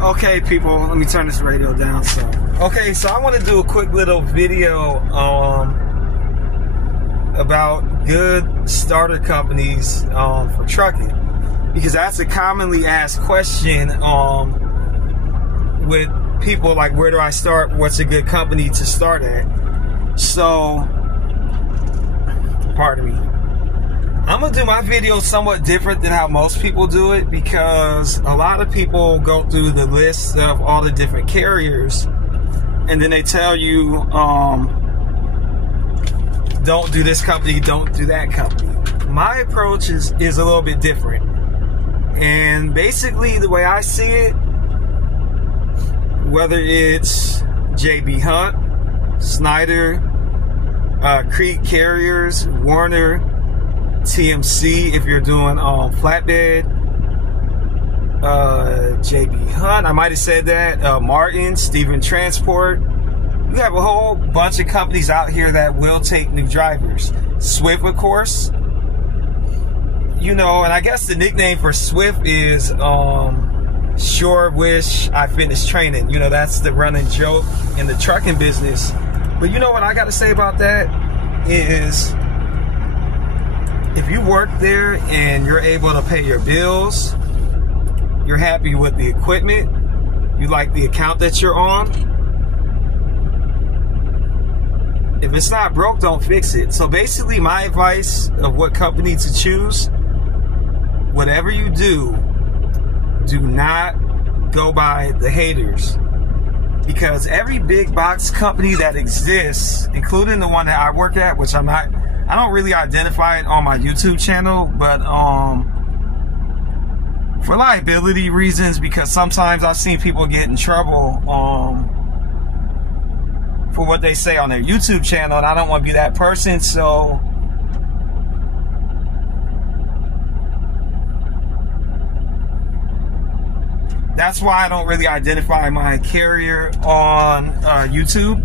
Okay, people, let me turn this radio down. So I want to do a quick little video about good starter companies for trucking, because that's a commonly asked question with people, like, where do I start? What's a good company to start at? So, pardon me. I'm going to do my video somewhat different than how most people do it, because a lot of people go through the list of all the different carriers and then they tell you, don't do this company, don't do that company. My approach is a little bit different. And basically the way I see it, whether it's JB Hunt, Snyder, Creek Carriers, Warner, TMC if you're doing flatbed, JB Hunt, I might have said that, Martin, Stephen Transport. You have a whole bunch of companies out here that will take new drivers. Swift, of course. You know, and I guess the nickname for Swift is Sure Wish I Finished Training. You know, that's the running joke in the trucking business. But you know what I got to say about that is, if you work there and you're able to pay your bills, you're happy with the equipment, you like the account that you're on, if it's not broke, don't fix it. So basically my advice of what company to choose, whatever you do, do not go by the haters. Because every big box company that exists, including the one that I work at, which I don't really identify it on my YouTube channel, but for liability reasons, because sometimes I've seen people get in trouble for what they say on their YouTube channel, and I don't want to be that person. So that's why I don't really identify my carrier on YouTube.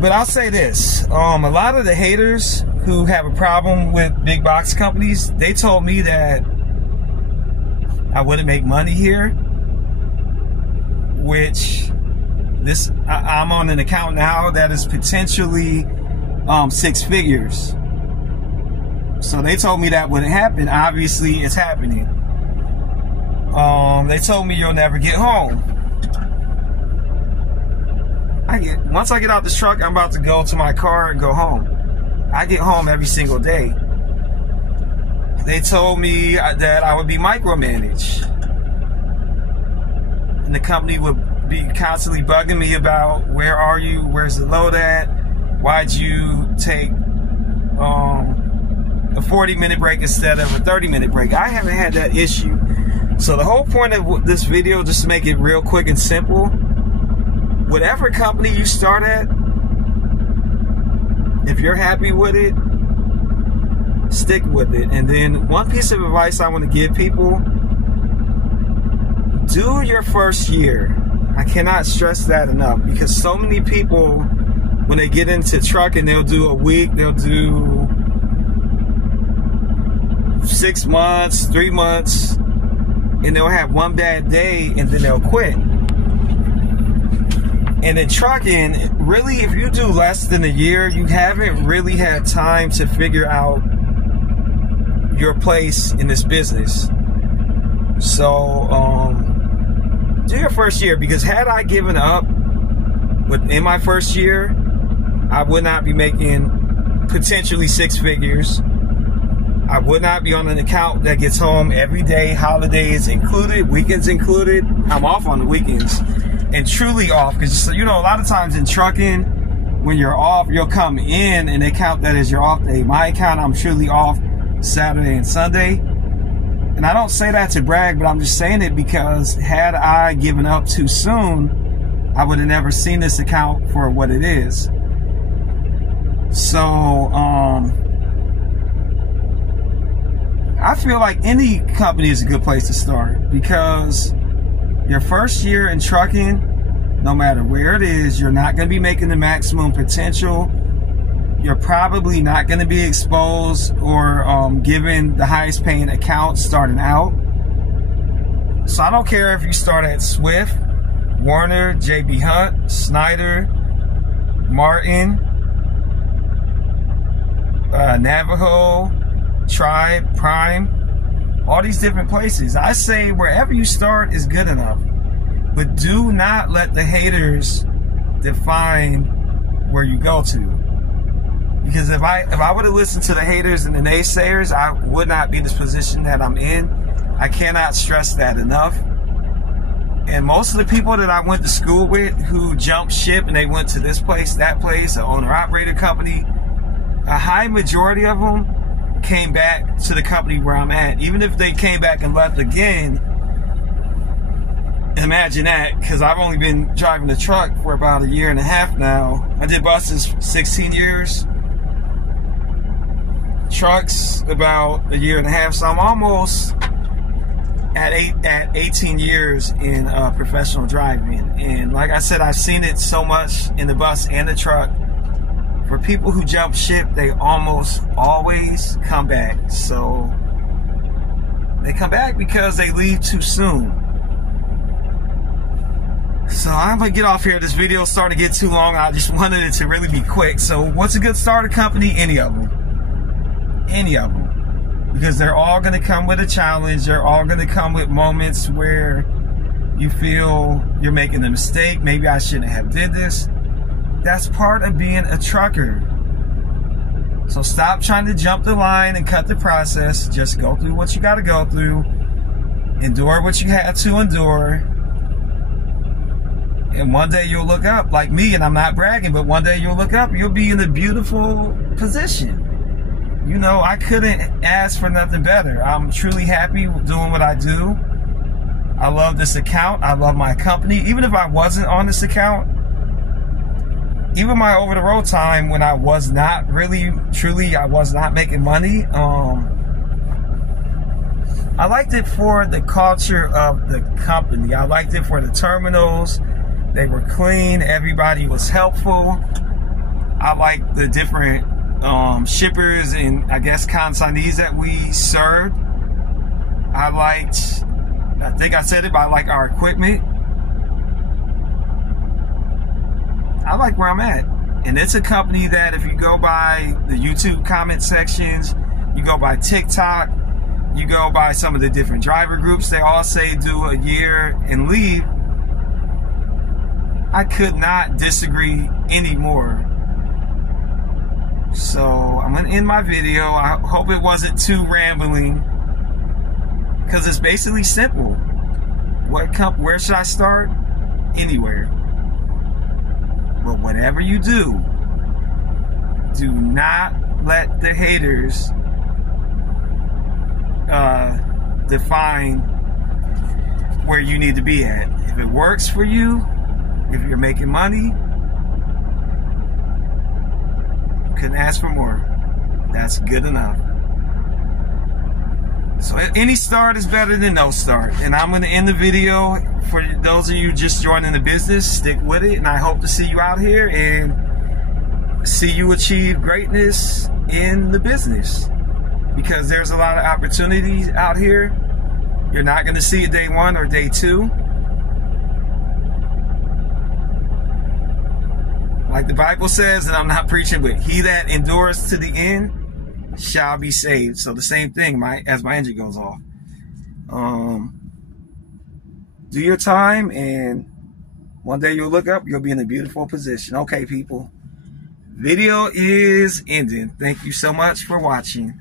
But I'll say this, a lot of the haters who have a problem with big box companies, they told me that I wouldn't make money here, which I'm on an account now that is potentially 6 figures. So they told me that wouldn't happen. Obviously it's happening. They told me you'll never get home. Once I get out this truck, I'm about to go to my car and go home. I get home every single day. They told me that I would be micromanaged. And the company would be constantly bugging me about, where are you? Where's the load at? Why'd you take a 40-minute break instead of a 30-minute break? I haven't had that issue. So the whole point of this video, just to make it real quick and simple, whatever company you start at, if you're happy with it, stick with it. And then one piece of advice I want to give people, do your first year. I cannot stress that enough, because so many people, when they get into trucking, they'll do a week, they'll do 6 months, 3 months, and they'll have one bad day and then they'll quit. And in trucking, really, if you do less than a year, you haven't really had time to figure out your place in this business. So, do your first year, because had I given up within my first year, I would not be making potentially 6 figures. I would not be on an account that gets home every day, holidays included, weekends included. I'm off on the weekends. And truly off, because, you know, a lot of times in trucking, when you're off, you'll come in and they count that as your off day. My account, I'm truly off Saturday and Sunday. And I don't say that to brag, but I'm just saying it because had I given up too soon, I would have never seen this account for what it is. So, I feel like any company is a good place to start, because your first year in trucking, no matter where it is, you're not going to be making the maximum potential. You're probably not going to be exposed or given the highest paying account starting out. So I don't care if you start at Swift, Warner, JB Hunt, Snyder, Martin, Navajo, Tribe, Prime, all these different places. I say wherever you start is good enough. But do not let the haters define where you go to. Because if I would have listened to the haters and the naysayers, I would not be in this position that I'm in. I cannot stress that enough. And most of the people that I went to school with who jumped ship and they went to this place, that place, an owner-operator company, a high majority of them came back to the company where I'm at. Even if they came back and left again, imagine that, because I've only been driving the truck for about 1.5 years now. I did buses 16 years. Trucks about 1.5 years. So I'm almost at 18 years in professional driving. And like I said, I've seen it so much in the bus and the truck. For people who jump ship, they almost always come back. So they come back because they leave too soon. So I'm going to get off here. This video is starting to get too long. I just wanted it to really be quick. So what's a good starter company? Any of them. Any of them. Because they're all going to come with a challenge. They're all going to come with moments where you feel you're making a mistake. Maybe I shouldn't have did this. That's part of being a trucker. So stop trying to jump the line and cut the process. Just go through what you got to go through. Endure what you had to endure. And one day you'll look up, like me, and I'm not bragging, but one day you'll look up, you'll be in a beautiful position. You know, I couldn't ask for nothing better. I'm truly happy doing what I do. I love this account. I love my company. Even if I wasn't on this account, even my over-the-road time when I was not really, truly, I was not making money, I liked it for the culture of the company. I liked it for the terminals. They were clean. Everybody was helpful. I liked the different shippers and I guess consignees that we served. I think I said it, but I like our equipment. I like where I'm at. And it's a company that if you go by the YouTube comment sections, you go by TikTok, you go by some of the different driver groups, they all say do 1 year and leave. I could not disagree anymore. So I'm going to end my video. I hope it wasn't too rambling, because it's basically simple. Where should I start? Anywhere. But whatever you do not let the haters define where you need to be at. If it works for you, if you're making money, couldn't ask for more. That's good enough. So any start is better than no start. And I'm going to end the video. For those of you just joining the business, stick with it. And I hope to see you out here and see you achieve greatness in the business. Because there's a lot of opportunities out here. You're not going to see it day 1 or day 2. Like the Bible says, and I'm not preaching, but he that endures to the end shall be saved. So the same thing as my engine goes off. Do your time, and one day you'll look up, you'll be in a beautiful position. Okay, people. Video is ending. Thank you so much for watching.